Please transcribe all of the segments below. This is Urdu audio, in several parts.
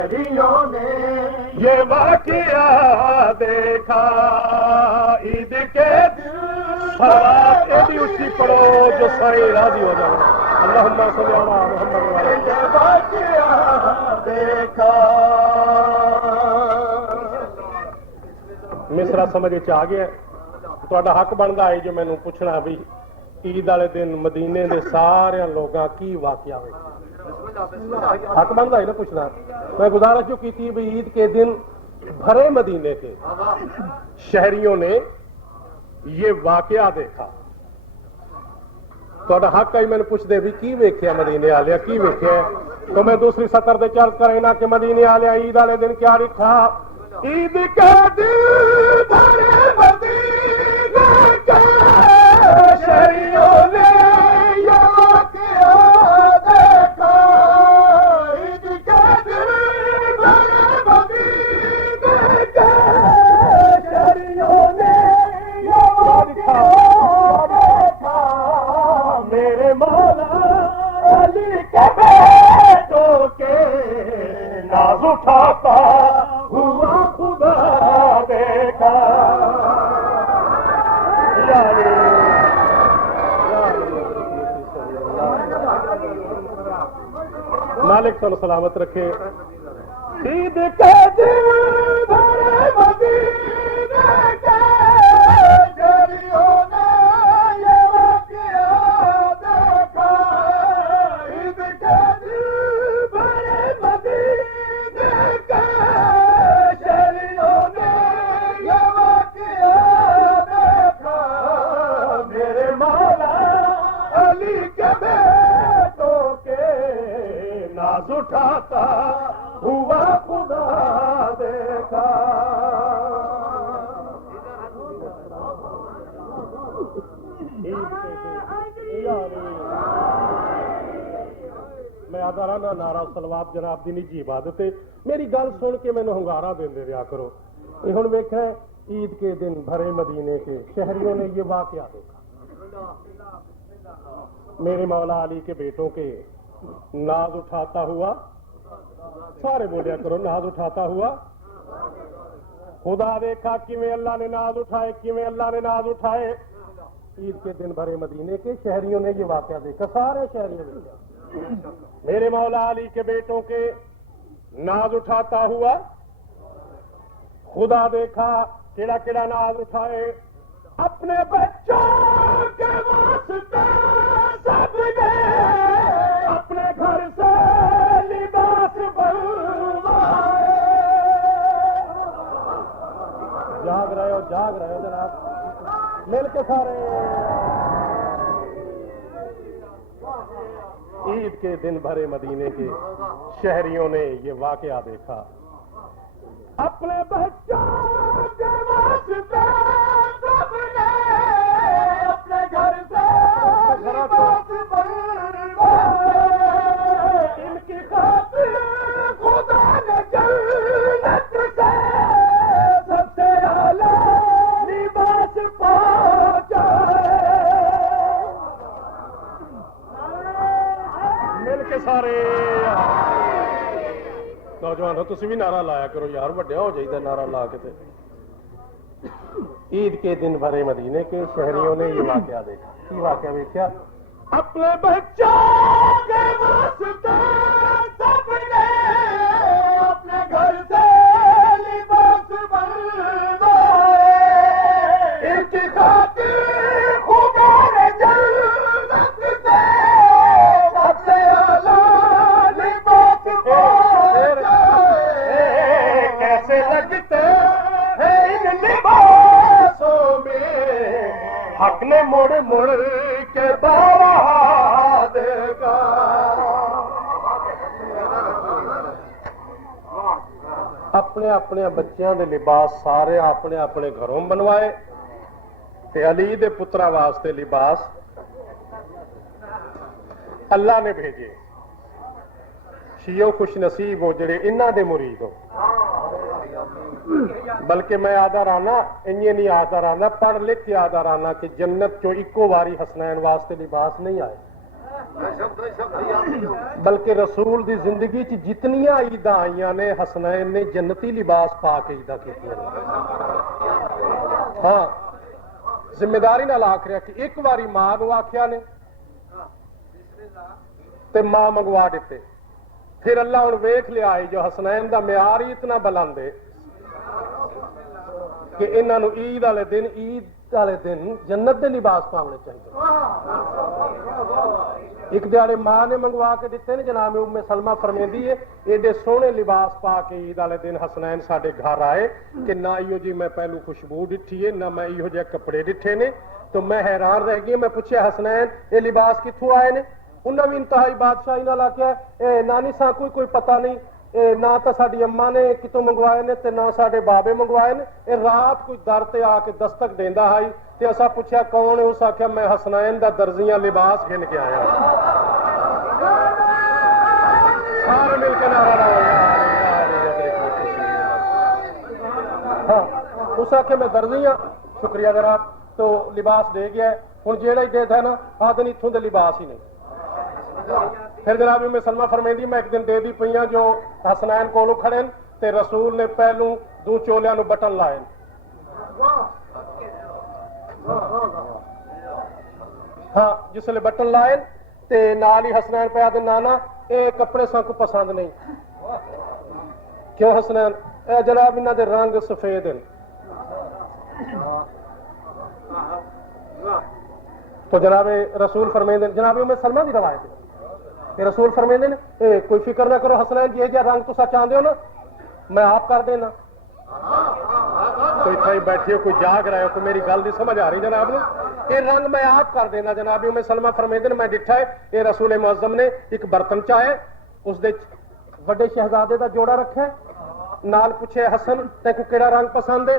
شہریوں نے یہ واقعہ دیکھا عید کے ساتھ ایڈی اچھی پڑھو جو سارے راضی ہو جائیں. اللہم صلی علی محمد. یہ واقعہ دیکھا. مصرا سمجھ آ گیا. تہاڈا حق بنتا ہے جو مینوں پوچھنا بھی عید والے دن مدینے دے سارے لوگاں کی واقعہ ہوئے. حق بنتا ہے نا پوچھنا. میں گزارش جو کی تھی بھی عید کے دن بھرے مدینے کے شہریوں نے یہ واقعہ دیکھا. تہاڈا حق ہے میں نے پوچھ دے بھی کی ویکھیا مدینے والے کی ویکھیا. تو میں دوسری سطر دے چرچ کرنا کہ مدینے والے عید والے دن کیا لکھا. عید کے دن بھرے مدینے کے شہریوں نے یہ واقعہ دیکھا. عید کے دن بھرے مدینے کے شہریوں نے یہ واقعہ دیکھا. میرے مولا علی کے بیٹوں کے ناز اٹھاتا ہوا خدا دیکھا. مالک تو سلامت رکھے. عید کے دن بھرے مدینے کے شہریوں نے یہ واقعہ دیکھا. عید کے دن بھرے مدینے کے شہریوں نے یہ واقعہ دیکھا. میرے مولا علی کے بیٹوں کے ناز اٹھاتا ہوا خدا دیکھا. میں آدھارانا نعرہ سلوات جناب دی نجی عبادت ہے. میری گل سن کے مینوں ہنگارا دیندے رہیا کرو. یہ ہن ویکھیں عید کے دن بھرے مدینے کے شہریوں نے یہ واقعہ دیکھا. میرے مولا علی کے بیٹوں کے ناز اٹھاتا ہوا. سارے بولیا کرو ناز اٹھاتا ہوا خدا دیکھا. کیویں اللہ نے ناز اٹھائے کیویں اللہ نے ناز اٹھائے. عید کے دن بھرے مدینے کے شہریوں نے یہ واقعہ دیکھا. سارے شہریوں نے میرے مولا علی کے بیٹوں کے ناز اٹھاتا ہوا خدا دیکھا. کیڑا کیڑا ناز اٹھائے. اپنے بچوں کے واسطے سب نے اپنے گھر سے لباس بنوائے. جاگ رہے ہو جناب مل کے سارے. عید کے دن بھرے مدینے کے شہریوں نے یہ واقعہ دیکھا. اپنے بچوں کے واسطے سب نے اپنے گھر سے لباس بنوائے. ان کی خاطر خدا نے جنت سے سب سے اعلیٰ لباس پہنچائے. مل کے سارے نوجوانوں تسی بھی نعرہ لایا کرو یار. وڈیا ہو جائیے نعرہ لا کے. عید کے دن بھرے مدینے کے شہریوں نے یہ واقعہ دیکھا. کی واقعہ دیکھا. اپنے بچوں کے واسطے سب نے اپنے گھر سے لباس بنوائے. ان کی خاطر خدا نے جنت سے سب سے اعلیٰ لباس پہنچائے. کیسے لگتے ہیں ان لباسوں میں حق نے مڑ مڑ کے بارہ دیکھا. اپنے اپنے بچیاں دے لباس سارے اپنے اپنے گھروں بنوائے. تے علی دے پترا واسطے لباس اللہ نے بھیجے. شیعو خوش نصیب ہو جڑے انہاں دے مرید ہو. بلکہ میں آدھا رانا انہیں نہیں آدھا رانا پڑھ لکھ کے آدھا رانا کہ جنت چو اکو واری حسنین واسطے لباس نہیں آئے. بلکہ رسول دی زندگی چ جتنیاں عیداں آئیاں نے حسنین نے جنتی لباس پا کے عیداں کیتیاں نے. ہاں ذمہ داری نال آکھ رہا کہ ایک واری ماں نو آکھیا نے تے ماں منگوا دیتے. پھر اللہ ہن ویکھ لیا ہے جو حسنین دا معیار ہی اتنا بلند ہے کہ انہاں نو عید والے دن جنت دے لباس پاونے چاہیے. ایک دیہڑے ماں نے منگوا کے دیتے نے جناب ام سلمہ فرمیندی ہے ایڈے سوہنے لباس پا کے عید والے دن حسنین ساڈے گھر آئے کہ نہ ایو جی میں پہلو خوشبو ڈٹھی ہے نہ میں ایہو جے کپڑے ڈٹھے نے. تو میں حیران رہ گئی. میں پوچھیا حسنین یہ لباس کتوں آئے نے؟ انہاں بھی انتہائی بادشاہی نال آکھیا نانی سا کوئی پتہ نہیں نہ تو ساری اماں نے کتوں منگوائے نے تے نہ ساڈے بابے منگوائے نے. یہ رات کوئی در تے آ کے دستک دیندا آئی تے اسا پوچھیا کون ہے؟ اس آکھیا میں حسنین دا درزیاں لباس گن کے آیا. سارے مل کے نعرہ ہاں اس آکھیا میں درزیاں شکریہ جناب تو لباس دے گیا. ہوں جیڑا ہی دے ہے نا آدھن اتوں دے لباس ہی نہیں. پھر جناب میں سلمہ فرمیندی میں ایک دن دے دی پئی جو حسنین کولو کھڑے تے رسول نے پہلو دو چولیاں نو بٹن لائے. ہاں جس لے بٹن لائے تے نال ہی حسنین پہ آدھے نانا اے کپڑے سان کو پسند نہیں. کیوں حسنین؟ اے جناب انہاں دے رنگ سفید ہیں. تو جناب رسول فرمیندے جناب میں سلمہ دی روایت ہے کہ رسول فرمیندے نے کوئی فکر نہ کرو حسنین جی جا رنگ تسا چاہتے ہو نا میں آپ کر دینا. کوئی تھائی بیٹھی ہو کوئی جاگ رہے ہو تو میری گل دی سمجھ آ رہی جناب نے یہ رنگ میں آپ کر دینا. جناب میں سلمہ فرمیندے نے میں ڈٹھا ہے یہ رسول معظم نے ایک برتن چاہے اس دے وڈے شہزادے دا جوڑا رکھا ہے نال پوچھے حسن تے کو کیڑا رنگ پسند ہے؟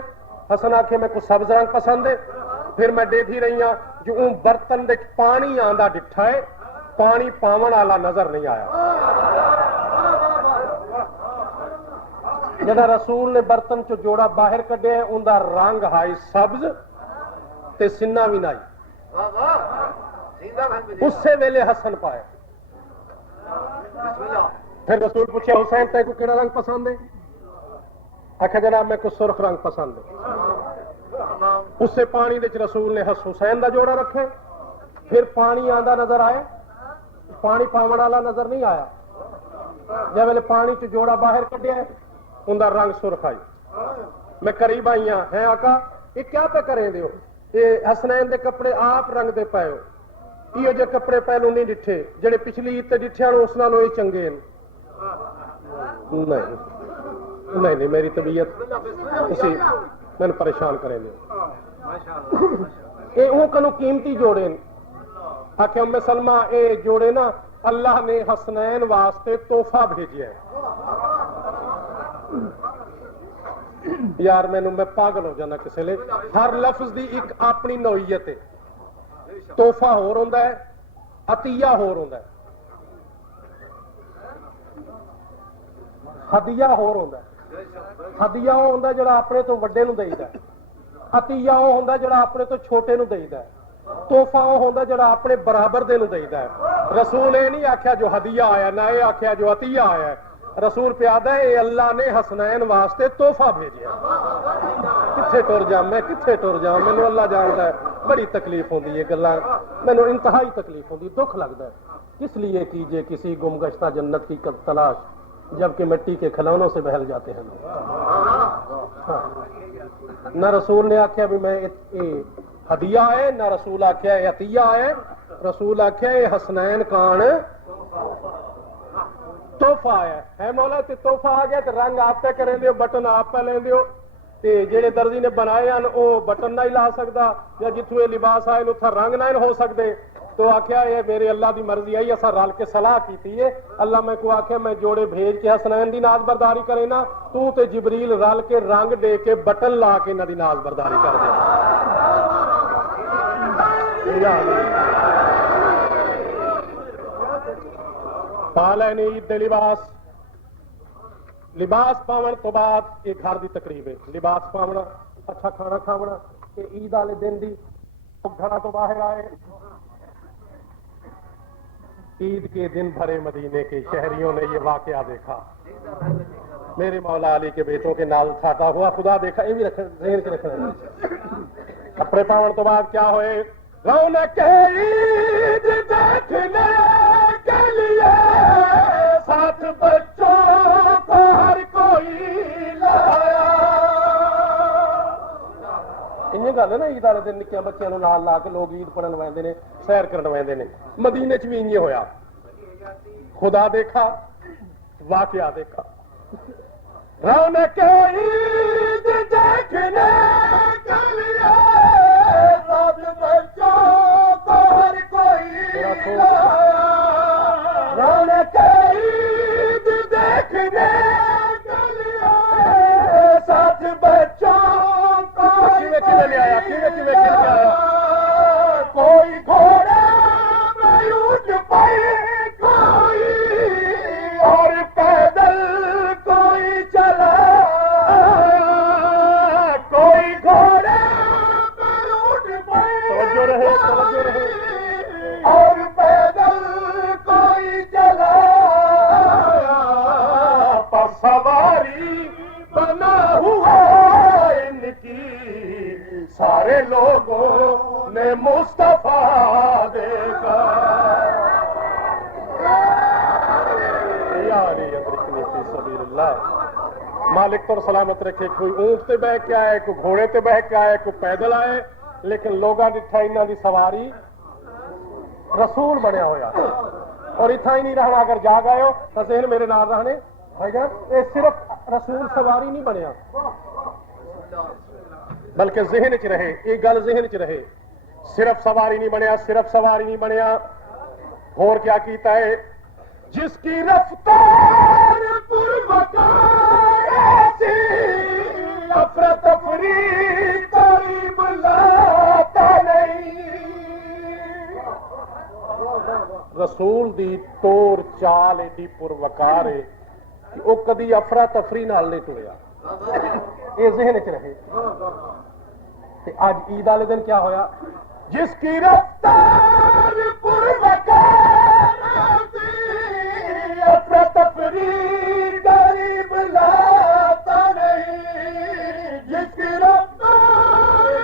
حسن آکھے میں کو سبز رنگ پسند ہے. پھر میں دیکھی رہی ہوں جو اون برتن دے پانی آندا ڈٹھا ہے پانی پاون والا نظر نہیں آیا. جدا رسول نے برتن چو جوڑا باہر کڈیا ہے ان دا رنگ ہائی سبز تے سنہ بھی نائی. اس سے ویلے حسن پائے. پھر رسول پوچھے حسین تے کو کیڑا رنگ پسند ہے؟ آخیا جناب میں کو سرخ رنگ پسند ہے. اس سے پانی دے رسول نے حسین دا جوڑا رکھے. پھر پانی آندا نظر آئے پانی پاون والا نظر نہیں آیا. جب ویلے پانی چ جوڑا باہر کڈیا ہے ان دا رنگ سرخ آئی. میں قریب آئی ہاں ہے آقا یہ کیا پہ کریں دیو یہ حسنین دے کپڑے آپ رنگ دے پائے ہو یہ جے کپڑے پہلو نہیں ڈٹھے جڑے پچھلی عید تے ڈٹھے اس نالوں یہ چنگے نہیں میری طبیعت اسی میں پریشان کریں دے یہ وہ کنو قیمتی جوڑے آخیا ام سلمہ اے جوڑے نا اللہ نے حسنین واسطے تحفہ بھیجیا ہے. یار میں پاگل ہو جانا کسی لے ہر لفظ دی ایک اپنی نوعیت ہے. تحفہ ہور ہوندا ہے عطیہ ہور ہوندا ہے ہدیہ ہور ہوندا ہے. ہدیہ وہ ہوندا جڑا اپنے تو وڈے نو دئیدا ہے. عطیہ وہ ہوندا جڑا اپنے تو چھوٹے نو دئیدا ہے. تحفہ وہ ہوندا جڑا اپنے برابر دے نو دئیدا ہے. رسول یہ نہیں آکھیا جو ہدیہ آیا نہ یہ آکھیا جو عطیہ آیا ہے. رسول پیادا ہے اللہ نے حسنین واسطے تحفہ بھیجیا. کتھے ٹر جا میں کتھے ٹر جا مینوں اللہ جاندا ہے. بڑی تکلیف ہوندی ہے گلاں مینوں انتہائی تکلیف ہوندی دکھ لگتا ہے. کس لیے کیجیے کسی گمگشتہ جنت کی تلاش جبکہ مٹی کے کھلونوں سے بہل جاتے ہیں. نہ رسول نے آخیا بھی میں ہدیہ ہے نہ رسول آخیا یہ عطیہ ہے. رسول آخیا یہ حسنین کان تحفہ آیا ہے مولا تے تحفہ آ گیا تو رنگ آپ پہ کریں دیو بٹن آپ پہ لیں دیو تے جڑے درزی نے بنائے ہیں وہ بٹن نہ ہی لا سکتا یا جتوں یہ لباس آئے اتھا رنگ نہ ہو سکتے. تو آخیا یہ میرے اللہ دی مرضی آئی اصا رل کے صلاح کی اللہ میں کو آخیا میں جوڑے بھیج کے حسنین دی ناز برداری کرے نا تو تے جبریل رل کے رنگ دے کے بٹن لا کے انہاں دی ناز برداری کر دے. پا لینے عید دے لباس پاون تو بعد یہ گھر دی تقریب ہے. لباس پاونا اچھا کھانا کھاونا کہ عید والے دن دی گھر تو باہر آئے عید کے دن بھرے مدینے کے شہریوں نے یہ واقعہ دیکھا. میرے مولا علی کے بیٹوں کے نال کھاتا ہوا خدا دیکھا. یہ بھی ذہن سے رکھنا. کپڑے پاؤن تو بعد کیا ہوئے؟ رونق عید دیکھنے کے لیے ساتھ بچوں کو ہر کوئی لایا. انہیں گل ہے نا عید والے دن نکے بچوں نال لا کے لوگ عید پڑھن ویندے نے, سیر کرن ویندے نے. مدینے چ بھی انہیں ہویا. خدا دیکھا, واقعہ دیکھا. رونق عید دیکھنے کے لیے سب بچوں کو ہر کوئی لایا. رونق عید دیکھنے کے لیے سب بچوں کو لے آیا. کوئی گھوڑا میں اونٹ پر کوئی اور پیدل کوئی چلا. کوئی گھوڑا میں اونٹ پر توجہ رہے اور پیدل کوئی چلا. پر سواری بنا ہوا ان کی سارے لوگوں نے مصطفیٰ دیکھا. مالک تو سلامت رکھے. کوئی اونٹ تے بہ کے آئے, کوئی گھوڑے تے بہ کے آئے, کوئی پیدل آئے, لیکن لوگاں ڈٹھا انہاں دی سواری رسول بنیا ہویا. اور اتنا ہی نہیں رہنا, اگر جا گئے ہو تو ذہن میرے نال رہنے بھائی جان, یہ صرف رسول سواری نہیں بنیا بلکہ ذہن چ رہے. یہ گل ذہن چ رہے. صرف سواری نہیں بنیا, صرف سواری نہیں بنیا. اور کیا کیتا ہے؟ جس کی رفتار پروقار ایسی افراتفری قریب لاتا نہیں. رسول دی طور چال ایڈی پروقار ہے کہ وہ کدی افراتفری نال نہیں ٹریا. یہ ذہن چ رہے. آج عید والے دن کیا ہویا؟ جس کی رفتار افراتفری قریب لاتا نہیں. جس کی رفتار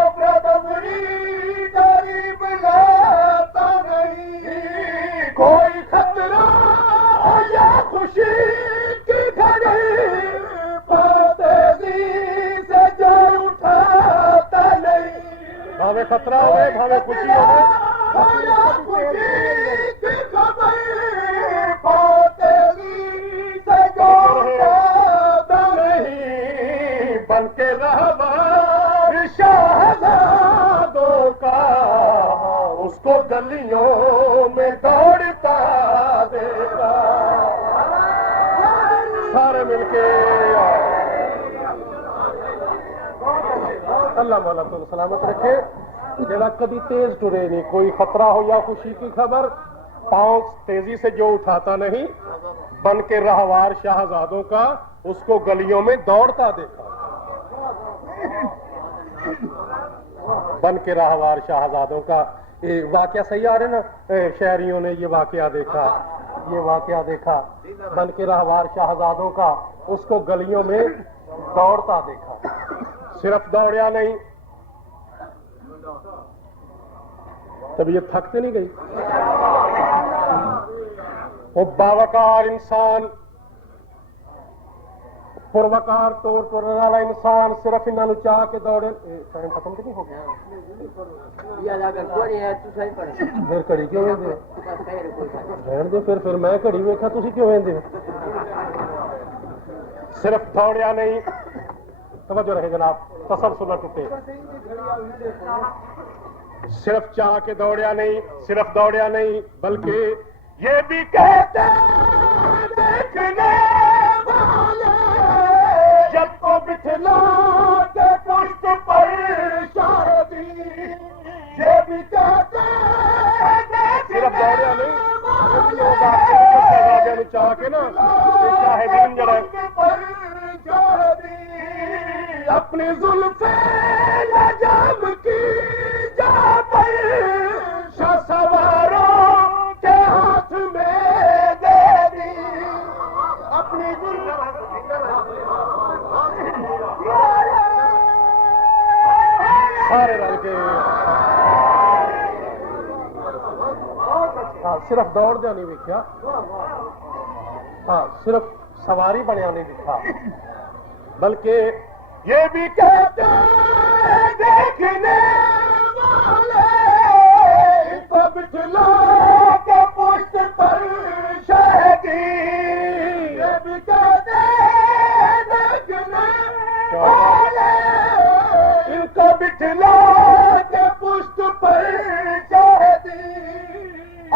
افراتفری قریب لاتا نہیں. کوئی خطرہ یا خوشی کی گھڑی سے جو اٹھاتا نہیں. بھاوے خطرہ ہوئے, بھاوے خوشی ہوئے, بن کے رہبر شہزادوں کا اس کو گلیوں میں دوڑتا دیکھا. سارے مل کے اللہ مولا تو سلامت رکھے. جڑا کبھی تیز ٹرے نہیں, کوئی خطرہ ہو یا خوشی کی خبر, پاؤں تیزی سے جو اٹھاتا نہیں, بن کے رہوار شہزادوں کا اس کو گلیوں میں دوڑتا دیکھا. بن کے رہوار شہزادوں کا. یہ واقعہ صحیح آ رہے نا, شہریوں نے یہ واقعہ دیکھا, یہ واقعہ دیکھا. بن کے رہوار شہزادوں کا اس کو گلیوں میں دوڑتا دیکھا. صرف دوڑیا نہیں, طبیعت تھکتے نہیں گئی. وہ باوقار انسان, پروقار طور پر والا انسان صرف انہوں چاہ کے دوڑے. ٹائم ختم تو نہیں ہو گیا؟ پھر کڑی کیوں ویندے رہن دے, پھر میں کڑی ویکھا, تسی کیوں ویندے؟ صرف دوڑیا نہیں. توجہ رہے جناب, تسلسل نہ ٹوٹے. صرف چاہ کے دوڑیا نہیں, صرف دوڑیا نہیں, بلکہ یہ بھی کہتے دیکھنے والے جب کو بٹھلا کے پشت پر شادی. یہ بھی کہتے صرف دوڑیا نہیں, لوگ آپ کے چاہ کے نا شاہدین جڑا اپنی زلفیں لجام کی جا پر صرف دوڑدیا نہیں ویکھیا، ہاں صرف سواری بنیا نہیں دکھا، بلکہ یہ بھی کہتے دیکھنے والے کو بٹھلا کے پشت پر شہدی، یہ بھی کہتے دیکھنے والے ان کو بٹھلا کے پشت پر شہدی،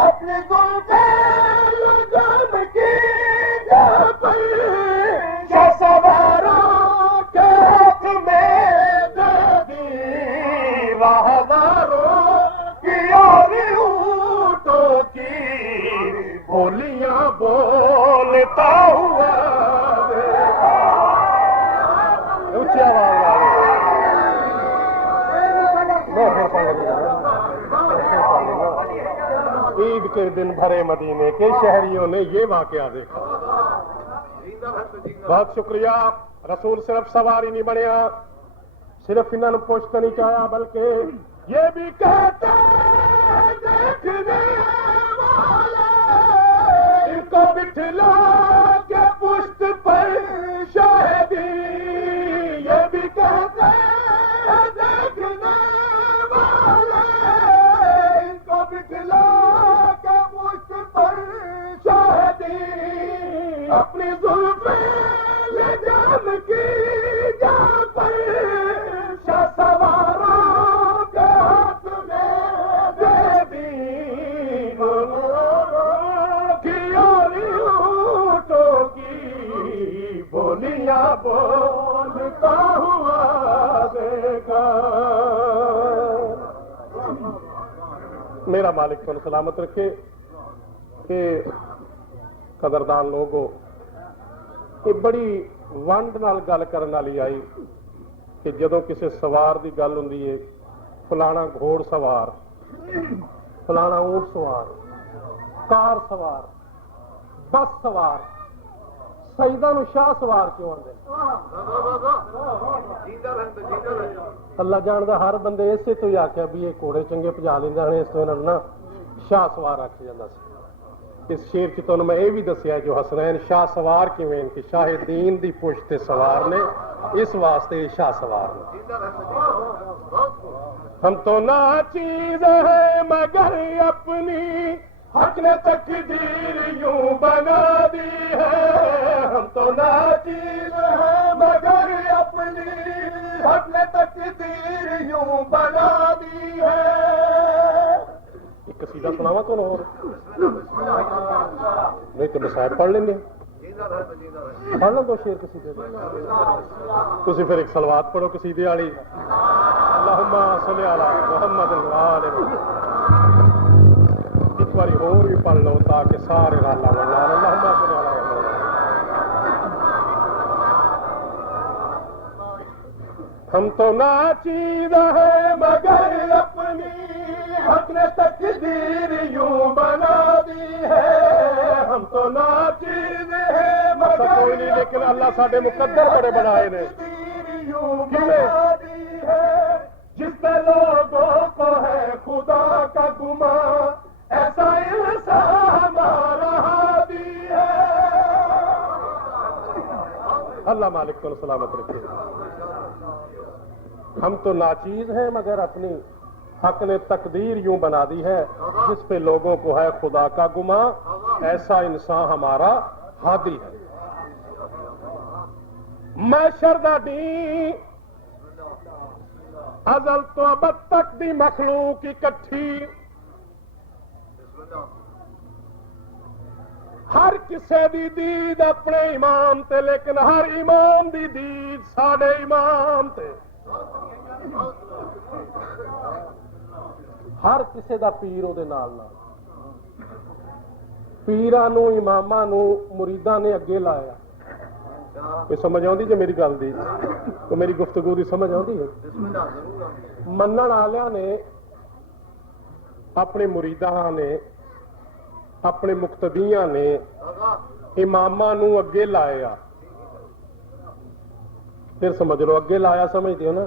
اپنی گلجام کی جا پر سواروں کے ہاتھ میں دے دی، راہداروں کی اور اونٹوں کی بولیاں بولتا ہوا اونچی آواز عید کے دن بھرے مدینے کے شہریوں نے یہ واقعہ دیکھا۔ بہت شکریہ، رسول صرف سواری نہیں بنیا، صرف انہوں نے پوچھتا نہیں چاہیا، بلکہ یہ بھی کہتا دیکھنے والے ان کو بٹھلا کے پشت پر شہدی، یہ بھی کہتا دیکھنے والے ان کو بٹھلا کے پشت پر شہدی، اپنی زلفیں لجام کی جا پر شاہ سواروں کے ہاتھ میں دے دی، کی اور اونٹوں کی بولیاں بولتا ہوا دیکھا۔ میرا مالک کو سلامت رکھے کہ قدردان لوگوں یہ بڑی ونڈ نال گل کرن والی آئی کہ جدوں کسی سوار دی گل ہوندی ہے، فلانا گھوڑ سوار، فلانا اونٹ سوار، کار سوار، بس سوار، سیداں نوں شاہ سوار کیوں آندے؟ اللہ جاندا ہر بندے اسے تو ہی آکھیا بھی یہ گھوڑے چنگے پجا لیندے نے، اس تو انہاں نوں نا شاہ سوار آکھیا جاندا سی۔ اس شیر کی تو میں یہ بھی دسیا جو حسنین شاہ سوار کیویں کہ شاہ دین دی پشت سوار نے، اس واسطے شاہ سوار نے۔ ہم تو ناچیز ہیں مگر اپنی حق نے تقدیر یوں بنا دی ہے، ہم تو ناچیز ہیں مگر اپنی حق نے تقدیر یوں بنا دی ہے۔ قصیدہ سناواں تو نہیں تو مسائل پڑھ لیں گے، پڑھ لو دو شیر قصیدے تسی پھر ایک صلوات پڑھو قصیدے والی، اللہم صلی علی محمد وآل محمد، ایک باری اور بھی پڑھ لو تاکہ سارے رالا بننا، اللہم صلی علی محمد۔ ہم تو ناچیز ہیں مگر اپنی حق نے تقدیر یوں بنا دی ہے، ہم تو ناچیز ہیں مگر کوئی نہیں، لیکن اللہ ساڈے مقدر بڑے بنائے نے، جس پہ لوگوں کو ہے خدا کا گمان، ایسا انسان ہمارا ہادی ہے۔ اللہ مالک کو سلامت رکھے۔ ہم تو ناچیز ہیں مگر اپنی حق نے تقدیر یوں بنا دی ہے، جس پہ لوگوں کو ہے خدا کا گمان، ایسا انسان ہمارا ہادی ہے۔ میں شردہ دین ازل تو ابد تک دی مخلوق اکٹھی، ہر کسے دی دید اپنے امام تے، لیکن ہر امام دی دید ساڈے امام تے، ہر کسے دا پیر او دے نال نال، پیراں نوں اماماں نوں مریداں نے اگے لایا۔ یہ سمجھ آؤندی جے میری گل دی، تو میری گفتگو دی سمجھ آؤندی ہے؟ منن والےاں نے اپنے مریداں نے اپنے مقتدیاں نے اماماں نوں اگے لایا، پھر سمجھ لو اگے لایا، سمجھتے ہو نا؟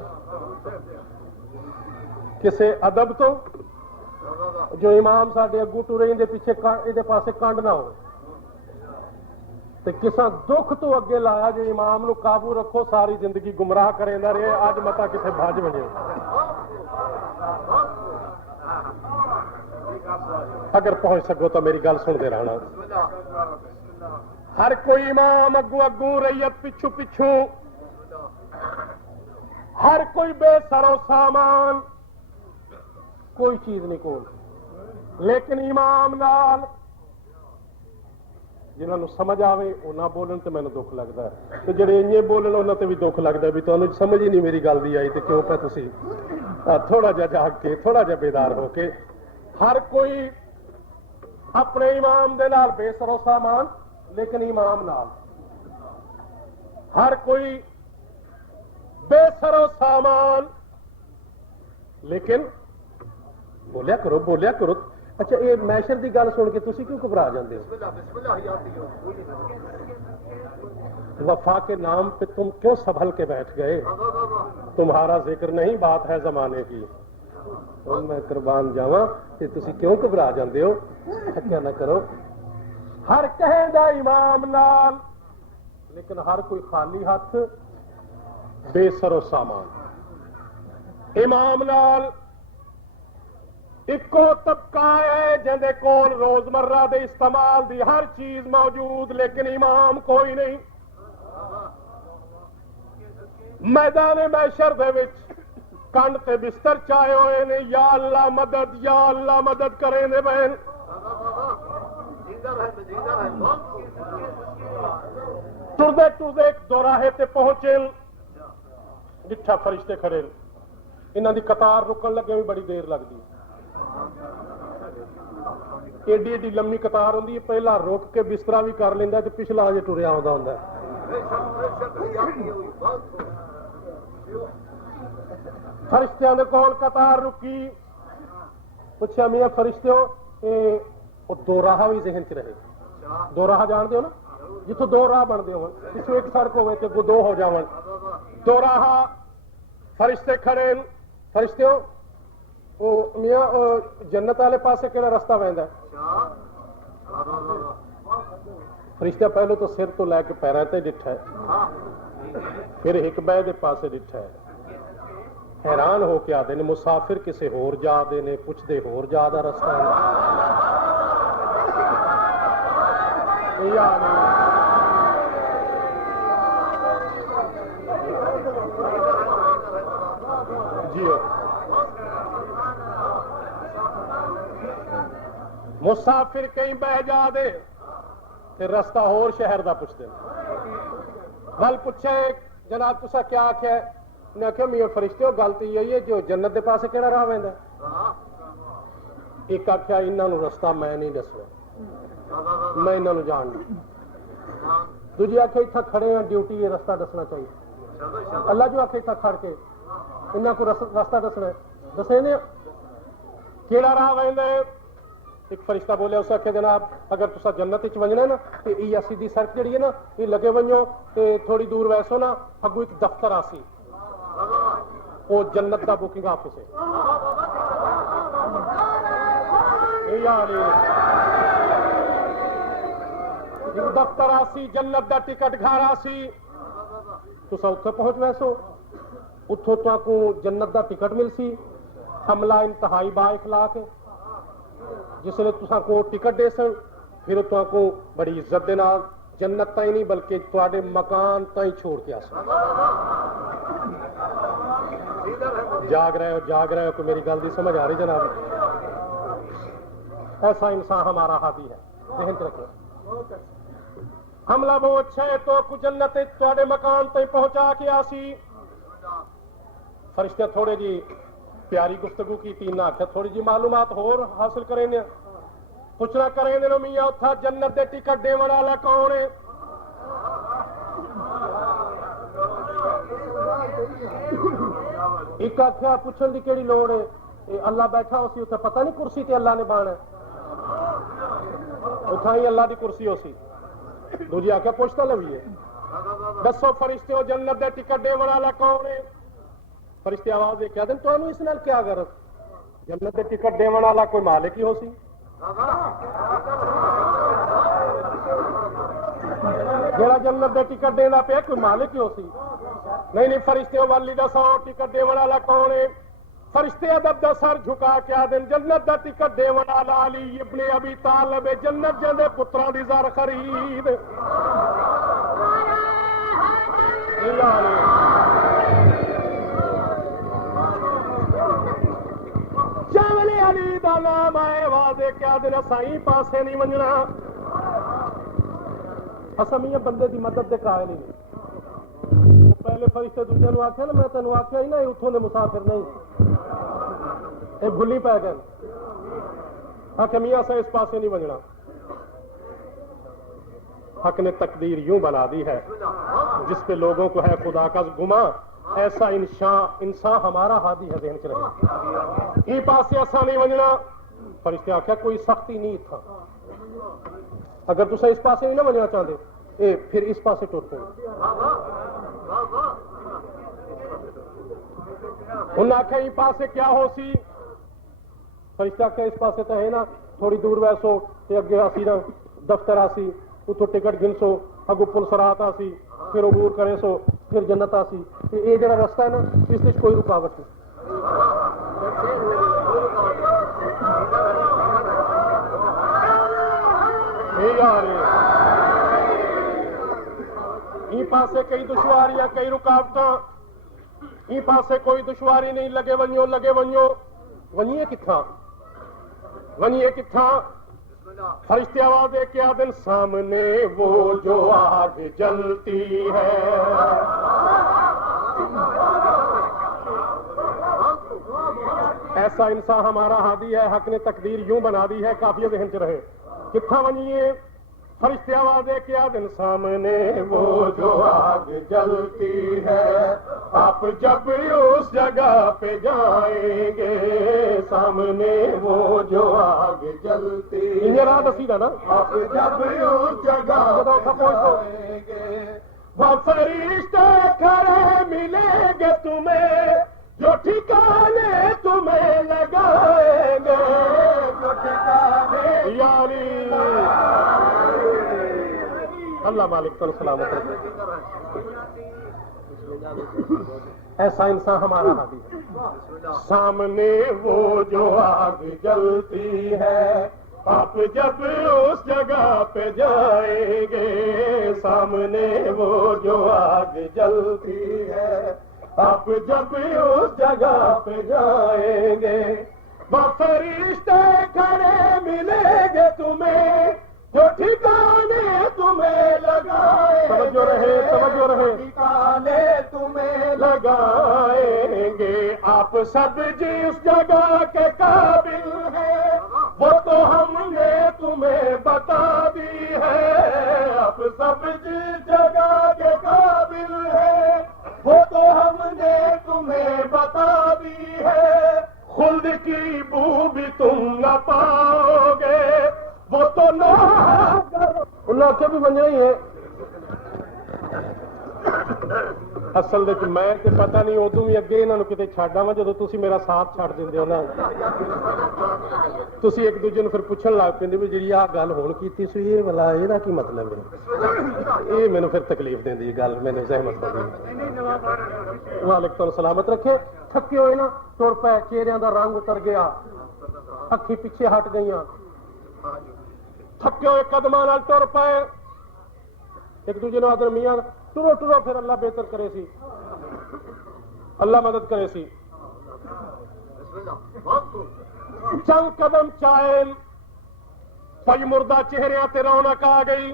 کسے ادب تو جو امام ساڈے اگوں ٹرے اندے پیچھے یہ پاسے کنڈ نہ ہو کسا دکھ تو اگے لایا جو امام نو قابو رکھو ساری زندگی گمراہ کرے نہ رہے اج متا کتنے بھج بنے اگر پہنچ سکو تو میری گل سنتے رہنا ہر کوئی امام اگوں اگوں ریت پچھو پچھو ہر کوئی بے سرو سامان کوئی چیز نہیں کول لیکن امام نال جنہوں نے سمجھ آئے وہ بولن تو مینوں دکھ لگتا ہے تو جڑے انجے بولن انہوں تے بھی دکھ لگتا ہے بھی تمہیں سمجھ ہی نہیں میری گل دی آئی تو کیوں پہ تسی تھوڑا جا جاگ کے تھوڑا جا بیدار ہو کے ہر کوئی اپنے امام دے نال بے سرو سامان لیکن امام نال ہر کوئی بے سرو سامان لیکن بولیا کرو اچھا یہ میشر دی گل سن کے تسی کیوں گھبرا جاندے ہو وفا کے نام پہ تم کیوں سنبھل کے بیٹھ گئے تمہارا ذکر نہیں بات ہے زمانے کی میں قربان جاواں تے تسی کیوں گھبرا جاندے ہو کیا نہ کرو ہر کہے دا امام نال لیکن ہر کوئی خالی ہاتھ بے سرو سامان امام نال ایکو طبقہ ہے جندے کول روزمرہ دے استعمال دی ہر چیز موجود لیکن امام کوئی نہیں میدان محشر دے وچ کنڈ تے بستر چائے ہوئے نے یا اللہ مدد کریں دے بہن ٹردے ایک دوراہے تے پہنچے جتھا فرشتے کھڑے انہاں دی قطار رکن لگے بھی بڑی دیر لگتی ایڈی لمبی قطار ہوندی ہے پہلا رک کے بسترا بھی کر لیندا تے پچھلا اجے ٹریا آوندا ہوندا فرشتیاں دے کول قطار رکی پوچھا میاں فرشتیوں وہ دو راہ بھی ذہن چ رہے دو راہ جانتے ہو نا جتوں دو راہ بنتے ہو پچھو ایک سڑک ہوئے تے دو ہو جاون دو راہ فرشتے کھڑے فرشتیوں وہ میاں جنت والے پاسے کہڑا رستہ ویندا فرشتہ پہلو تو سر تو لے کے پیراں تے ڈٹھا ہے پھر ایک بے دے پاسے ڈٹھا ہے حیران ہو کے آدھے نے مسافر کسے ہور جا دے نے پوچھدے ہور جا دا رستہ ہے جی مسافر کہیں بہ جا دے پھر رستہ ہور شہر دا پوچھتے گل پوچھے جناب تسا کیا آخیا نے آخیا میاں فرشتے ہو گل تو یہی ہے جو جنت دے پاسے کہڑا راہ ویندا ایک آخیا انہاں نوں رستہ میں نہیں دسنا میں انہاں نوں جان نہیں دوجی آخیا اتنا کھڑے ہیں ڈیوٹی یہ رستہ دسنا چاہیے اللہ جو آخیا اتنا کھڑ کے انہاں کو رستہ دسنا ہے دسے نے کیڑا راہ ویندا ہے ایک فرشتہ بولیا اس آخیا جناب اگر تسا جنت وچ ونجنا نا تو یہ سیدھی سڑک جڑی ہے نا یہ لگے ونجو تے تھوڑی دور ویسو نا اگوں ایک دفتر آسی وہ جنت دا بکنگ آفس ہے دفتر آسی جنت دا ٹکٹ گھر آسی تسا اتنے پہنچ ویسو اتوں تو جنت دا ٹکٹ مل سی عملہ انتہائی با اخلاق جس نے تسا کو ٹکٹ دے سن پھر تو کو بڑی عزت دے نال جنت تھی نہیں بلکہ تواڈے مکان تھی چھوڑ کے آسو جاگ رہے ہو کہ میری گل دی سمجھ آ رہی جناب ایسا انسان ہمارا ہادی ہے ذہن رکھو حملہ بہت اچھا ہے تو کچھ جنت تواڈے مکان تھی پہنچا کے آسی فرشتے تھوڑے جی پیاری گفتگو کی تین آخیا تھوڑی جی معلومات ہور حاصل کریں پوچھنا کریں دے میاں اتھا جنت دے ٹکٹ دے والا کون ہے ایک آخیا پوچھن دی کیڑی لوڑ ہے اللہ بیٹھا اسی اتنے پتہ نہیں کرسی تے اللہ نے بان ہے اتھا ہی اللہ دی کرسی ہو سی دوجی آخیا پوچھتا لویے دسو فرشتے ہو جنت دے ٹکٹ دے والا کون ہے فرشتے آواز دے کیا دن تو اس نال کیا غرض جنت دے ٹکٹ دیون والا کوئی مالک ہی ہو سی جڑا جنت دے ٹکٹ دینا پیا کوئی مالک ہی ہو سی نہیں فرشتے والی دا سو ٹکٹ دیون والا کون ہے فرشتے ادب دا سر جھکا کے آدن جنت دا ٹکٹ دیون والا علی ابن ابی طالب جنت جندے پتراں دی زر خرید چاولے علی دا نام آئے واضح کیا دن سائیں پاسے نہیں منجنا اسمیہ بندے دی مدد دے قائل ہی نہیں پہلے فرشتے دوسرے نو آخیا نا میں تینوں آخیا ہی نا اتوں دے مسافر نہیں یہ بھلی پی گئے حق میاں سے اس پاسے نہیں بننا حق نے تقدیر یوں بنا دی ہے جس پہ لوگوں کو ہے خدا کا گما ایسا انسان ہمارا ہادی ہے ذہن چ رہے یہ پاسے ایسا نہیں بننا فرشتے آخیا کوئی سختی نہیں تھا اگر تصا اس پاسے نہیں نہ بننا چاہتے پھر اس پاسے ٹر پو انہیں آخیا یہ پاسے کیا ہو سی فرشتہ آخیا اس پاسے تو ہے نا تھوڑی دور ویسو اگے آسی نا دفتر آسی اتوں ٹکٹ گنسو اگو پولیس رات آسی پھر عبور کرے سو پھر جنت آسی یہ جڑا رستہ ہے نا اس کوئی رکاوٹ نہیں یہ پاسے کئی دشواریاں کئی رکاوٹ یہ پاسے کوئی دشواری نہیں لگے ونیو ونیے کتھا فرشتے آواز دے کے آدن سامنے وہ جو آگ جلتی ہے ایسا انسان ہمارا ہادی ہے حق نے تقدیر یوں بنا دی ہے کافی ذہن چ رہے کتھا ونیے فرشتے آواز دے کے آدن سامنے وہ جو آگ جلتی ہے آپ جب اس جگہ پہ جائیں گے سامنے وہ جو آگ جلتی ہے راہ دسی نا آپ جب اس جگہ پہنچیں گے وہ فرشتے کھڑے ملیں گے تمہیں جو ٹھکانے تمہیں لگائیں گے جو ٹھکانے یاری اللہ مالک تو سلامت رکھے ایسا انسان ہمارا ہادی ہے سامنے وہ جو آگ جلتی ہے آپ جب اس جگہ پہ جائیں گے سامنے وہ جو آگ جلتی ہے آپ جب اس جگہ پہ جائیں گے وہ فرشتے کھڑے ملیں گے تمہیں جو ٹھکانے تمہیں لگائیں توجہ رہے ٹھکانے تمہیں لگائیں گے آپ سب جس جگہ کے قابل ہیں وہ تو ہم نے تمہیں بتا دی ہے آپ سب جس جگہ کے قابل ہیں وہ تو ہم نے تمہیں بتا دی ہے خلد کی بو بھی تم نہ پاؤ گے وہ تو نہ انہیں آخیا بھی بن جائی ہے اصل میں پتا نہیں ادو بھی اگے یہاں کتنے چڈا وا جب تھی میرا ساتھ چھڈ دیں ہو نا تھی ایک دوجے پھر پوچھن لگ پہ بھی جی آ گل ہون کی سی یہ والا یہ کی مطلب ہے یہ مینو پھر تکلیف دینی گل مینو سہمت ہوگی مالک تو سلامت رکھے تھکے ہوئے نا تر پے چہرے کا رنگ اتر گیا اکھی پیچھے ہٹ گئی تھکے ہوئے قدموں ٹر پائے ایک دوجے نے آدر میاں ٹرو پھر اللہ بہتر کرے سی اللہ مدد کرے سی چند قدم چائل پئی مردہ چہرے تے رونق آ گئی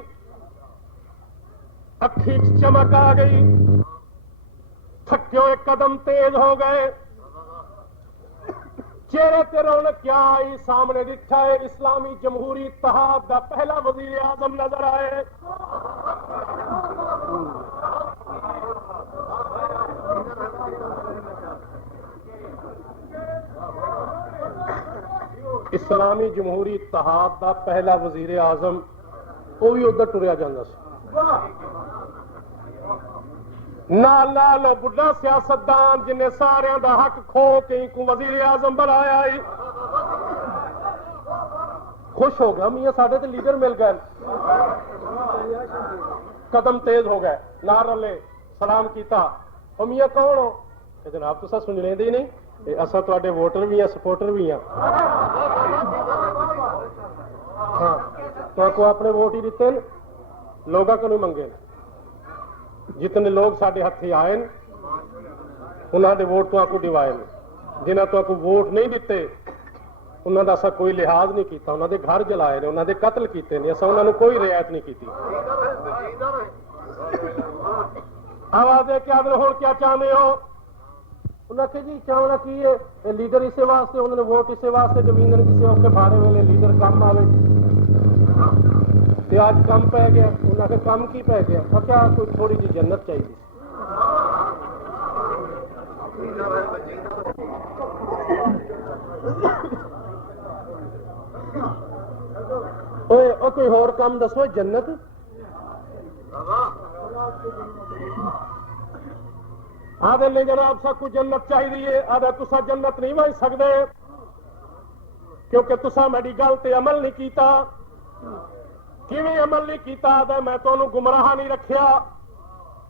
اکھی چمک آ گئی تھکے ہوئے قدم تیز ہو گئے چہرے تے رونق کیا آئی سامنے دکھا ہے اسلامی جمہوری اتحاد کا پہلا وزیر اعظم نظر آئے اسلامی جمہوری اتحاد کا پہلا وزیر اعظم وہ بھی ادھر ٹریا جانا نال بڑھا سیاستدان جنہیں سارے دا حق کھو کے کو وزیر اعظم بنایا خوش ہو گیا میاں ساڈے تے لیڈر مل گئے قدم تیز ہو گئے نار رلے سلام کیتا او میاں کون ہو کہ جناب تسا سن لیندے ہی نہیں اساں تواڈے ووٹر بھی ہیں سپورٹر بھی ہیں ہاں تو کو اپنے ووٹ ہی دیتے لوگوں کو نہیں منگے جتنے لوگ ساڈے ہتھی آئے انہوں نے ووٹ تو آپ کو ڈوائے جنہیں تو آپ کو ووٹ نہیں دیتے انہوں کا اصا کوئی لحاظ نہیں کیتا انہوں نے گھر جلائے انہوں نے قتل کیتے نہیں اصا انہوں نے کوئی رعایت نہیں کی آواز ہے کیا ہو کیا چاہتے ہو انہوں نے جی چاہنا کی ہے لیڈر اسے واسطے انہوں نے ووٹ اسے واسطے زمین کسی اور کے بھاڑے ویلے لیڈر کم آئے آج کم پی گیا انہوں نے کم کی پی گیا اور کیا کوئی تھوڑی جی جنت چاہیے کوئی اور کام دسو جنت آدھے لے جناب سب کو جنت چاہیے آدھے تسا جنت نہیں بن سکتے کیونکہ تسا میری گل تے عمل نہیں کیتا کیویں عمل نہیں کیتا آدھے میں تمہیں گمراہ نہیں رکھیا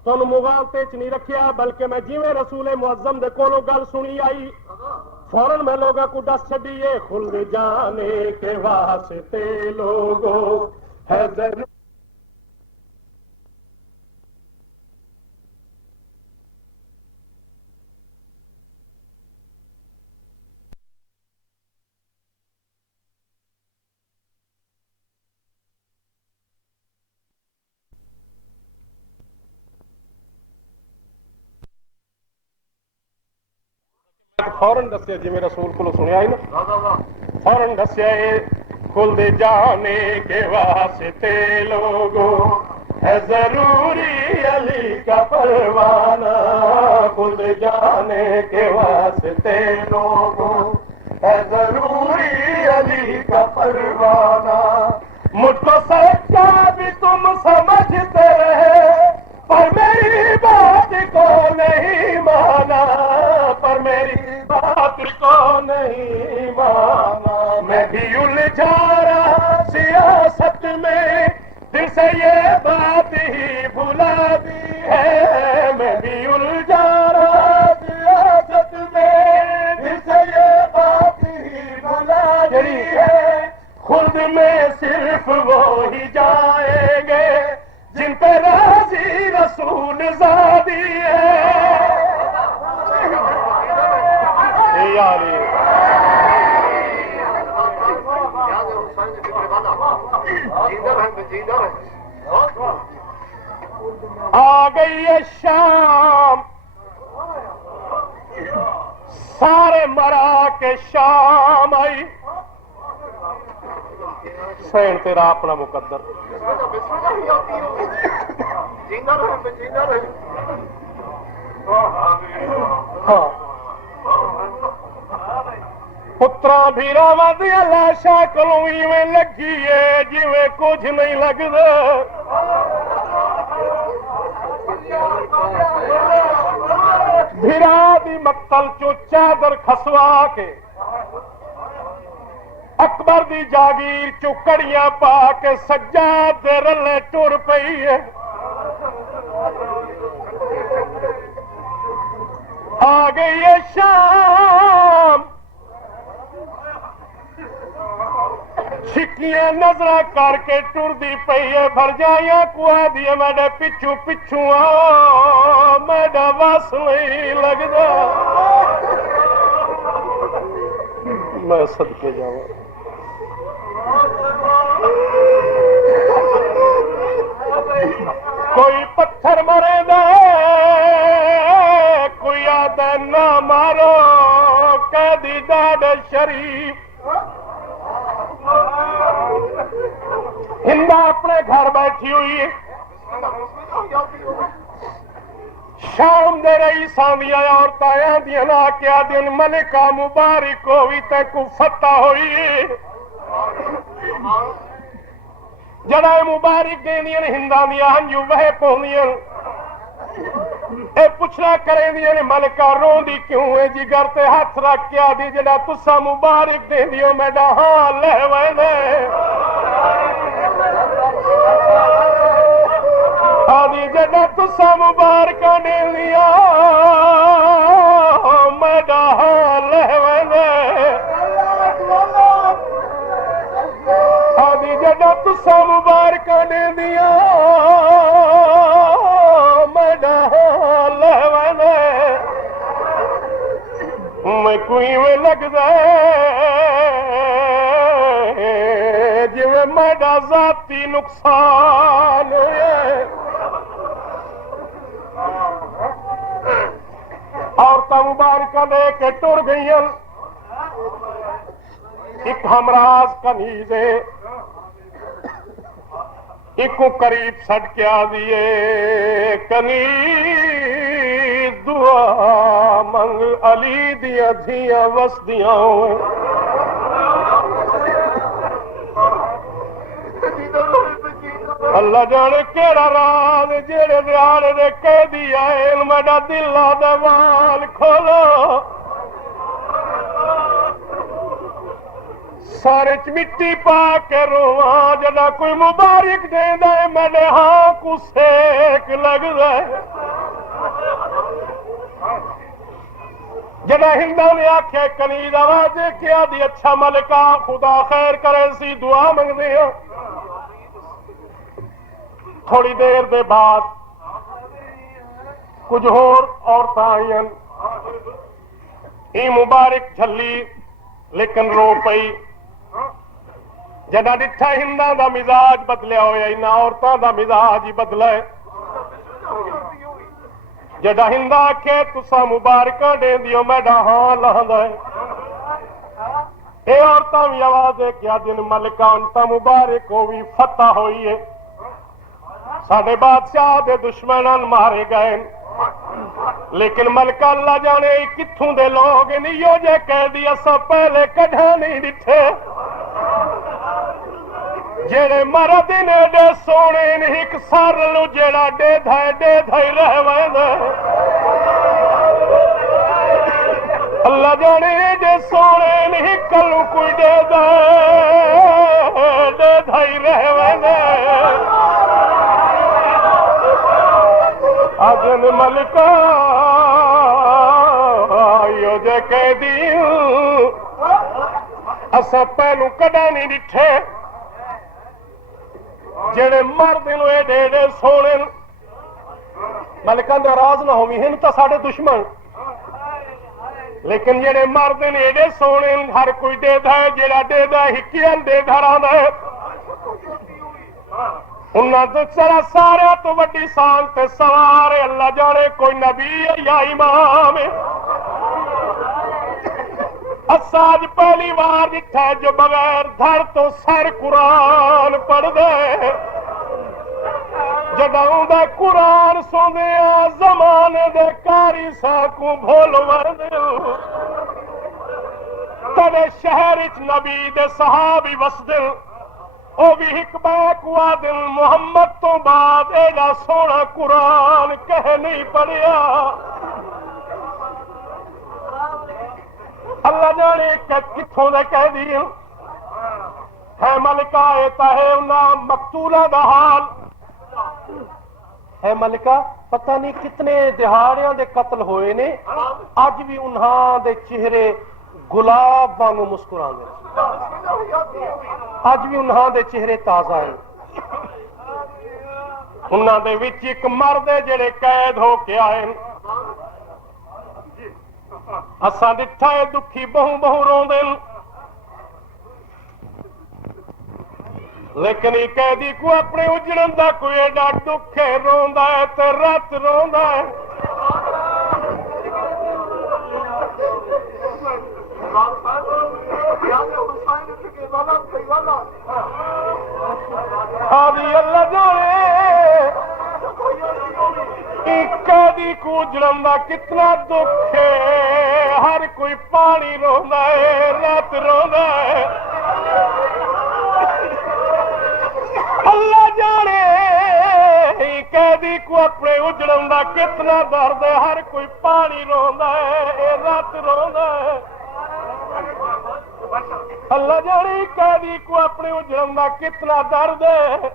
تمہیں مغالطے چ نہیں رکھیا بلکہ میں جیویں رسول معظم دے کولوں گل سنی آئی فوراً میں لوگوں کو دس چڈیے خلد جانے کے واسطے لوگوں ہے ضرور فوراً دسیا جی میں رسول کو سنیا نا فوراً دسیا خلد جانے کے واسطے لوگوں ہے ضروری علی کا پروانہ خلد جانے کے واسطے لوگوں ہے ضروری علی کا پروانہ مجھ کو سچا بھی تم سمجھتے رہے پر میری بات کو نہیں مانا پر میری بات کو نہیں مانا میں بھی الجھا رہا سیاست میں دل سے یہ بات ہی بھلا دی ہے میں بھی الجھا رہا سیاست میں دل سے یہ بات ہی بھلا دی ہے خود میں صرف وہی جائیں گے جن پہ راضی رسول زادی ہے آ گئی ہے شام سارے مرا کے شام آئی سین تیرا اپنا مقدر ہاں پترا بھی راوا دیا لاشا کلوں ایویں لگی ہے جیویں کچھ نہیں لگتا بھرا دی مقتل چو چادر کھسوا کے اکبر دی جاگیر چو کڑیاں پا کے سجاد دے رلے ٹر پئی ہے آ گئی ہے شام چھکیاں نظر کر کے ٹردی پئی ہے بھر جائیاں کوا دیا میڈے پچھو پچھو آ میڈا بس نہیں لگتا میں صدقے جاؤں کوئی پتھر مرے دے کوئی آدھا نہ مارو قیدی ڈاڈ شریف ہندا اپنے گھر بیٹھی ہوئی شام دے رہی ساندیا عورتیں دیا لا کے آدین ملکہ مبارک ہوئی تے کو فتح ہوئی جڑا مبارک دین ہندا دیا ہنجو بہ پوندیاں اے پوچھنا کریں دی نے ملکہ رون دی کیوں ہے جگر تے ہاتھ رکھ کے آدھی جڑا تسا مبارک دے دیو میڈا ہاں لے وینے آدھی جڑا تسا مبارک دے دیا میڈا ہاں لے وینے آدھی جڑا تسا مبارک دے دیا میڈا ہاں لے وینے میں کوئی میں لگ جائے جو میڈا ذاتی نقصان ہوئے عورتیں مبارکہ دے کے ٹر گئی ایک ہمراز کنیزے ایک قریب سٹ کے آ دیے کنیز دعا منگ علی دیا دھیاں وسدیاں اللہ جانے کیڑا راز جیڑے دیارے دے قیدی آئے میڈا دلہ دوال کھولو سارے مٹی پا کے رواں جدا کوئی مبارک دے دے میرے ہاں کو سیک لگ جائے جدا ہندہ نے آکھے کنید آوازے کیا دی اچھا ملکہ خدا خیر کرے سی دعا منگ دے تھوڑی دیر دے بعد کچھ اور عورتیں آئین ای مبارک جھلی لیکن رو پئی جدا ڈٹھا ہندہ دا مزاج بدلیا ہویا انہا عورتاں دا مزاج ہی بدلے جدا ہندہ کے تسا مبارکہ دے دیو میڈا ہاں لہندا ہے اے عورتاں بھی آوازے کیا دن ملکہ انتا مبارک ہوئی فتح ہوئی ہے ساڑھے بادشاہ دے دشمنان مارے گئے لیکن ملکہ اللہ جانے کتھوں دے لوگ نہیں یو جے کہہ دیا سب پہلے کڑھا نہیں ڈٹھے جیڑے مرد نے دے سونے نہیں ایک سار لو جیڑا دے دھائی رہ ویندے اللہ جانے دے سونے نہیں کلو کوئی دے دھائی رہ ویندے آجن ملکہ یو جے کہہ دیوں اسا پہلو کڑا نہیں ڈٹھے جڑے مرد ایڈے سونے ملکان دے راز نہ ہوئی ہیں تا ساڑے دشمن لیکن جڑے مرد ایڈے سونے ہر کوئی دے دا ہے جڑا دے دا ہے ہکیاں دے دھران ہے انہاں تو چرا سارے تو وڈی سان تے سوارے اللہ جانے کوئی نبی ہے یا امام ہے اساج پہلی بار دکھا جو بغیر دھر تو سر قرآن پڑھ دے جداؤں دے قرآن سو دے زمانے دے کاری ساکوں بھول وردے تڑے شہرچ نبی دے صحابی وسدل او بھی ایک بیک وادل محمد تو بعد ایڈا سونا قرآن کہہ نہیں پڑیا اللہ جانے کتھوں دے کہہ دیئے ہے ملکہ ایتا ہے انہاں مقتولہ دا حال ہے ملکہ پتہ نہیں کتنے دہاڑیاں دے قتل ہوئے نے آج بھی انہاں دے چہرے گلاب بانو مسکران دے آج بھی انہاں دے چہرے تازہ ہیں انہاں دے وچ ایک مرد جڑے قید ہو کے آئے اساں ڈٹھا ہے دکھی بہو بہو روندے لیکن یہ قیدی کو اپنے اجڑن دا کوئی ایڈا دکھے روندا ہے تے رات روندا ہے آدھی اللہ جانے قیدی کو اجڑن دا کتنا دکھ ہے ہر کوئی پانی روندا ہے رات روندا ہے اللہ جانے قیدی کو اپنے اجڑن دا کتنا درد ہے ہر کوئی پانی روندا ہے اے رات روندا ہے اللہ جانی قیدی کو اپنے اجڑن دا کتنا درد ہے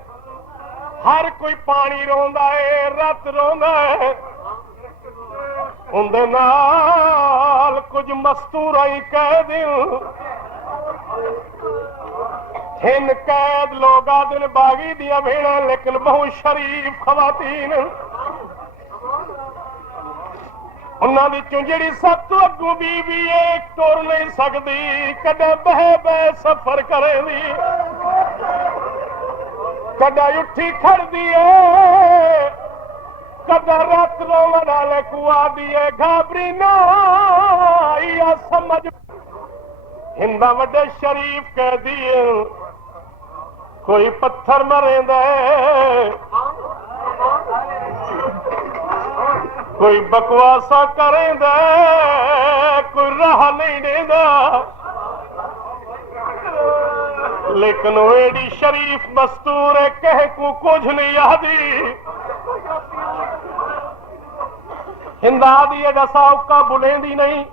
ہر کوئی پانی روندا ہے رات روندا ہے اندے نال کچھ مستور ہی قید ہن قید لوگ آدن باغی دیا بھیڑا لیکن بہت شریف خواتین انہاں دی چنجڑی سب تو اگوں بی ایک ٹور نہیں سکتی کدے بہ بہ سفر کرے دی کدے اٹھی کھڑ دیے کدے رات رومن والے کو آدھی ہے گھابری نہ یا سمجھ ہندا وڈے شریف کہہ دیے کوئی پتھر مریں دے کوئی بکواسا کریں دے کوئی راہ نہیں دے دا لیکن ویڑی شریف مستور ہے کہہ کو کچھ نہیں یادی ہندا آدھی ہے جیسا اوکا بلیں دی نہیں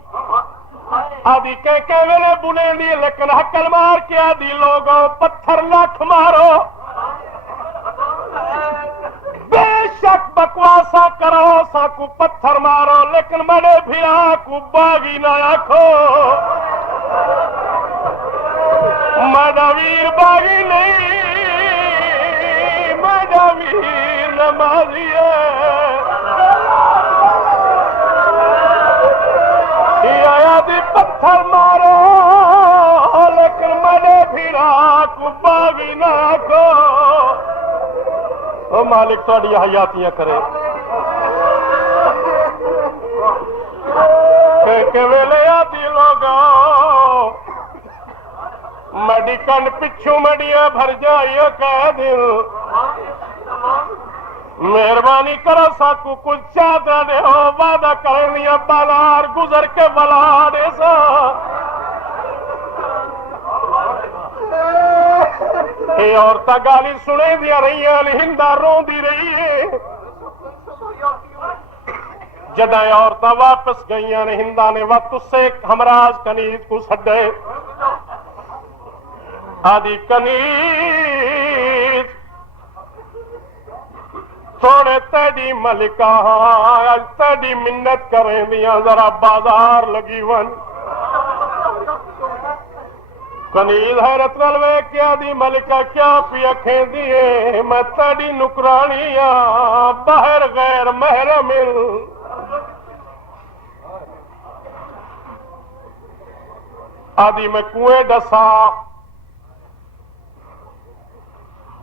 آدھی کہ ویلے بلیں دی لیکن حکل مار کے آدھی لوگوں پتھر لاکھ مارو بے شک بکواسا کرو سا کو پتھر مارو لیکن مڑے بھیا کو باغی نہ آکھو مڑا ویر باغی نہیں مڑا ویر نمازی ہے دی پتھر مارو لیکن مڑے بھیا کو باغی نہ آکھو او مالک تھوڑی حیاتیاں کرے کہ ویلے آدھی لوگوں مڈی کن پچھو مڈیاں بھر جائیو کہہ دل مہربانی کرو ساکو کچھ چاہتا دے ہو وعدہ کرنیا بالار گزر کے بلا دے سا یہ عورتیں گالی سنے دیا رہی ہیں ہندا رون دی رہی ہے جدائیں عورتیں واپس گئیاں نے ہندا نے وقت اس سے ہمراز کنیز کو سڈے آدھی کنیز تھوڑے تیڈی ملکہ آج تیڈی منت کریں دیا ذرا بازار لگی ون کنیز حیرت نلوے کیا دی ملکہ کیا پی اکھیں دیے میں تیڈی نکرانیاں باہر غیر محرم آدھی میں کنویں ڈسا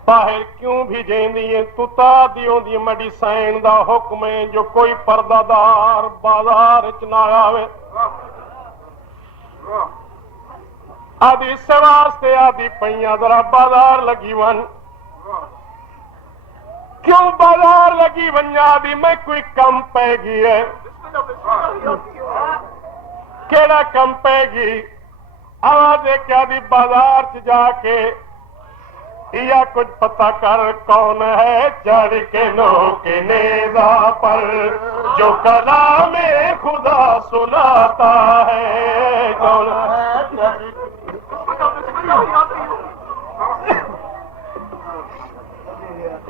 باہر کیوں بھی جیندی ہے تو تا دیوں دی مڈی سائن دا حکم ہے جو کوئی پردہ دار بازار چنا آوے آدھی سے واسطے آدھی پئیاں ذرا بازار لگی ون کیوں بازار لگی ون آدھی میں کوئی کم پہ گی ہے کیڑا کم پہ گی آواز ہے کہ آدھی بازار چ جا کے یا کچھ پتہ کر کون ہے چڑھ کے نو کے نیزا پر جو کلام خدا سناتا ہے کون ہے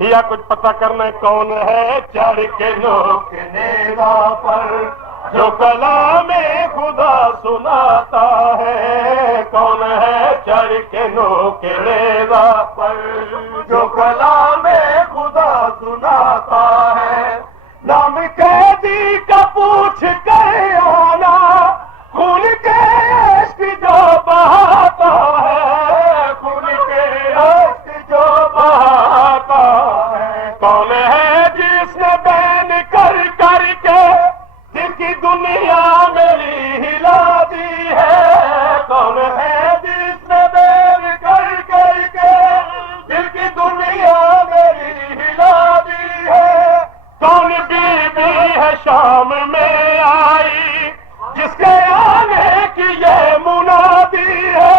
یا کچھ پتہ کرنا کون ہے چڑھ کے نو کے نیزا پر جو کلام خدا سناتا ہے کون ہے چڑھ کے نو کے نیزا پر جو کلام خدا سناتا ہے نام قیدی کا پوچھ کر آنا خون کے عشق جو بہاتا ہے خون کے عشق جو بہاتا ہے کون ہے جس نے بین کر کر کے دل کی دنیا میری ہلا دی ہے کون ہے جس نے بین کر کر کے دل کی دنیا میری ہلا دی ہے کون بی بی ہے شام میں آئی جس کے آنے کی یہ منادی ہے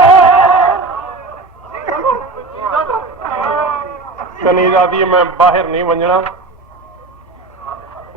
کنیز آدھی میں باہر نہیں ونجنا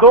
2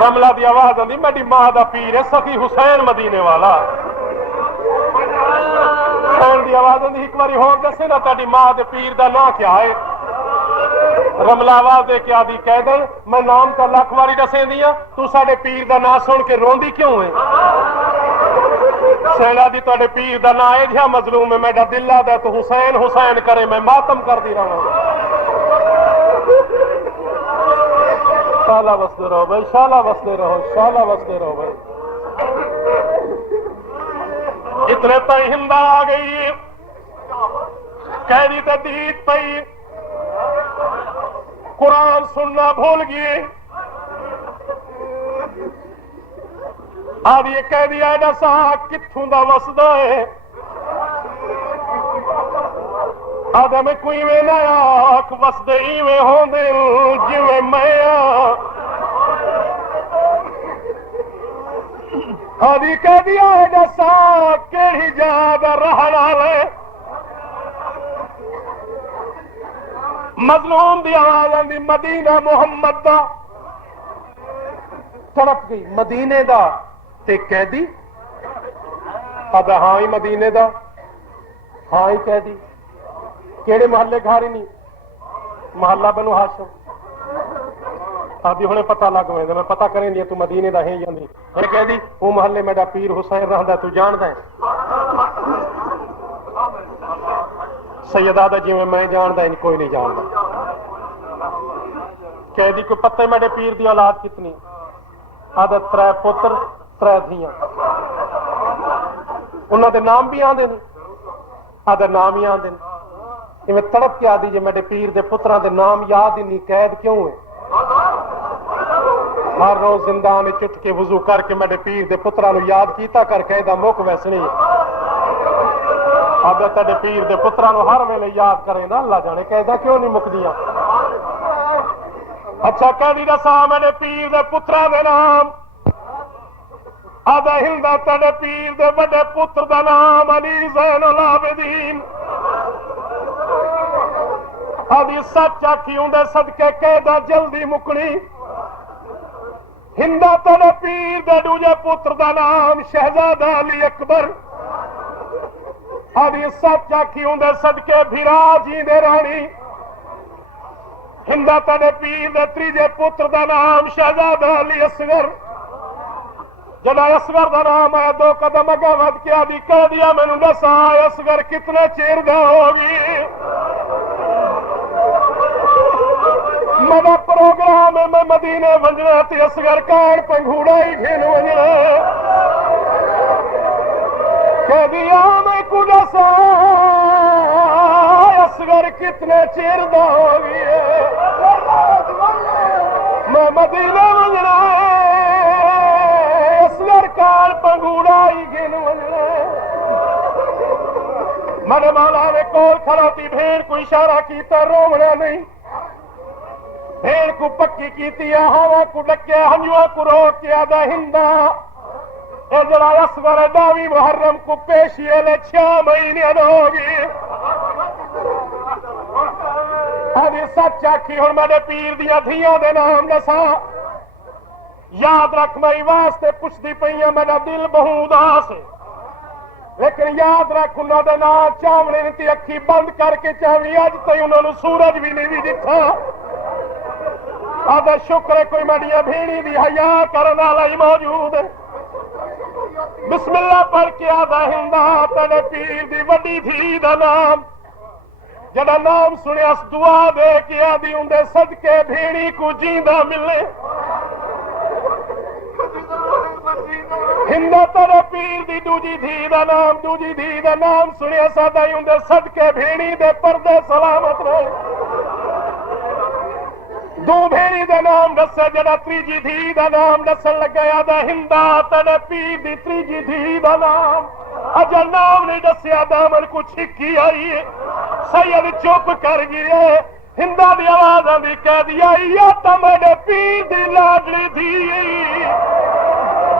رملہ دی آواز آندی میری ماں دا پیر ہے سخی حسین مدینے والا حسین دی آواز آندی ایک باری ہون دسے نا تیری ماں دے پیر دا نام کیا ہے رملہ آواز دے کے آدھی کہہ دیں میں نام تو لاکھ باری دسیں دیا تو ساڈے پیر دا نام سن کے روندی کیوں ہے سینا دی تواڈے پیر دا نام ہے جہاں مظلوم ہے میرا دل آدا تو حسین حسین کرے میں ماتم کر دی رہا ہوں شالا وسدے رہو بھائی شالا وسدے رہو شالا وسدے رہو بھائی اتنے تائیں ہندا آ گئی قیدی تے دید پئی قرآن سننا بھول گئے آدھی قیدی ایڈا سا کتھوں دا وسدا ہے آدھا میں کوئی میں نہ آکھ وسدے ایویں ہوندے جویں میں آدھی قیدی ایڈا سا کیڑی جا دا رہن والے مظلوم دی آواز آندی مدینہ محمد دا تڑپ گئی مدینے دا تے قیدی آدھا ہاں ہی مدینے دا ہاں ہی قیدی کیڑے محلے گھاری نہیں محلہ بنو ہاشم آدھی ہونے پتہ لگ میں میں پتہ کریں دیا تو مدینے دا ہے جاندی میں قیدی وہ محلے میرا پیر حسین رہندا تو جان دے سیدہ دا جی میں جاندا ان کوئی نہیں جاندا قیدی کو پتہ میرے پیر دی اولاد کتنی آدھا 3 پتر 3 دھیاں انہاں دے نام بھی آندے نہیں آدھا نام ہی آندے نہیں میں تڑپ کے آدھی جی میرے پیر دے پتراں دے نام یاد ہی نہیں قید کیوں ہے ہر روز زندان میں چٹ کے وضو کر کے میرے پیر دے پتراں نو یاد کیتا کر قیدا مک ویسے نہیں آدھا تیرے پیر دے پتراں نو ہر ویلے یاد کریں نا اللہ جانے قیدا کیوں نہیں مکدیاں اچھا قیدی دسا میرے پیر دے پتراں دے نام آدھا ہلدا تیرے پیر دے بڑے پتر دا نام علی زین العابدین آدھی سچ آکھی اندے صدقے قیدا جلدی مکنی ہندا تیرے پیر دے دوجے پتر دا نام شہزادہ علی اکبر آدھی سچ آکھی اندے صدقے بھرا جیندے رانی ہندا تیرے پیر دے تریجے پتر دا نام شہزادہ علی اصغر جڑا اصغر دا نام ہے 2 قدم اگا ود کے آدھی کہہ دیا مینوں دسا اصغر کتنے چیر دا ہوگی میرا پروگرام ہے میں مدینے ونجنا تے اصغر کان پنگھوڑا ہی گھن ونجنا کہہ دیا میں کو دسا اصغر کتنے چیر دا ہوگی میں مدینے ونجنا اصغر کان پنگھوڑا ہی گھن ونجنا میرے مولا نے کول کھڑا تھی بھیڑ کو اشارہ کیتا رونا نہیں بھیڑ کو پکی کیتی ہوا کو ڈکیا ہنجوا کو روک کے آدھا ہندا اے جڑا اصغر داوی محرم کو پیشیے لے 6 مہینے ہوگی آدھی سچ آکھی ہن میرے پیر دیا دھیاں دے نام دسا یاد رکھ میری واسطے پچھدی پئیاں میرا دل بہوں اداس ہے لیکن یاد رکھ انہاں دے نام چاونے تے اکھی بند کر کے چاوی اج تئی انہاں نوں سورج بھی نہیں بھی دکھا آدھا شکر ہے کوئی میڈیا بھیڑی دی حیا کرن والا ہی موجود ہے بسم اللہ پڑھ کے آدھا ہندا تیرے پیر دی وڈی دھی دا نام جڑا نام سنیا دعا دے کے آدھی اندے صدقے بھیڑی کو جیندا ملے ہندا تیرے پیر دی دوجی دھی دا نام سنیا سادا ہی اندے صدقے بھیڑی دے پردے سلامت رہے 2 بھیڑی دے نام دسے جڑا تریجی دھی دا نام دسن لگا دا ہندا تیرے پیر دی تریجی دھی دا نام اجا نام نہیں دسیا دامن کو چھکی آئی ہے سید چپ کر گئے ہندا دی آواز آندی کہہ دیا یا تا میرے پیر دی لاڈلی دھی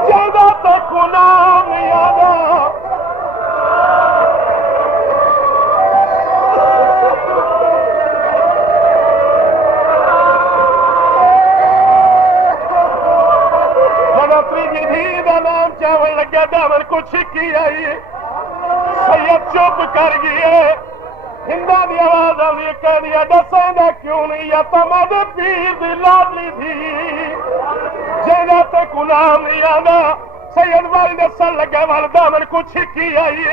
جادا تک نام نہیں آدا جی دھی دا نام چاول لگا دامن کو چھکی آئی سید چپ کر گئے ہندا دی آواز آئی کہہ دیا دسیں دا کیوں نہیں یا تمد پیر دی لاڈلی تھی جینا تے غلام نہیں آنا سید والی دسن لگا وال دامن کو چھکی آئی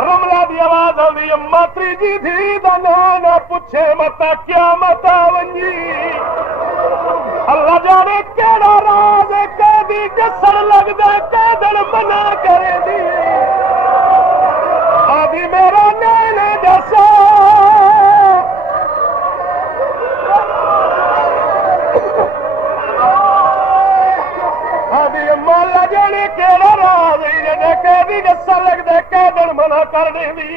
رملہ دی آواز آئی ماتری جی دھی دا نانا پوچھے متا کیا متا ونجی اللہ جانے کیڑا راز قیدی جسر لگ دے قیدن منع کرے دی آدھی میرا نینا جسا آدھی مولا جانے کیڑا راز قیدی جسر لگ دے قیدن منع کر دے دی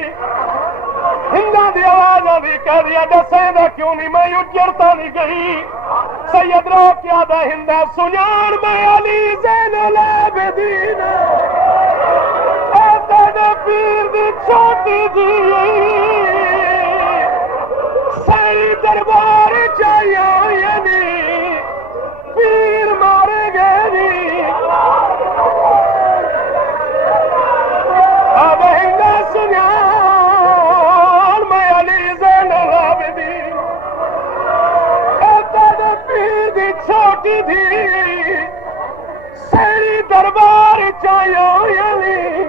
ہندا دی آواز آدھی کہہ دیا دسیں دا کیوں نہیں میں اجڑتا نہیں گئی سید رو کیا دا ہندا سنیان میں علی زین العابدین اے تیرے پیر دی چھوٹی جی ساری دربار چاہیے یعنی پیر مارے گئے نہیں اب ہندا سنیان میں علی زین العابدین چھوٹی تھی سیری دربار چاہیے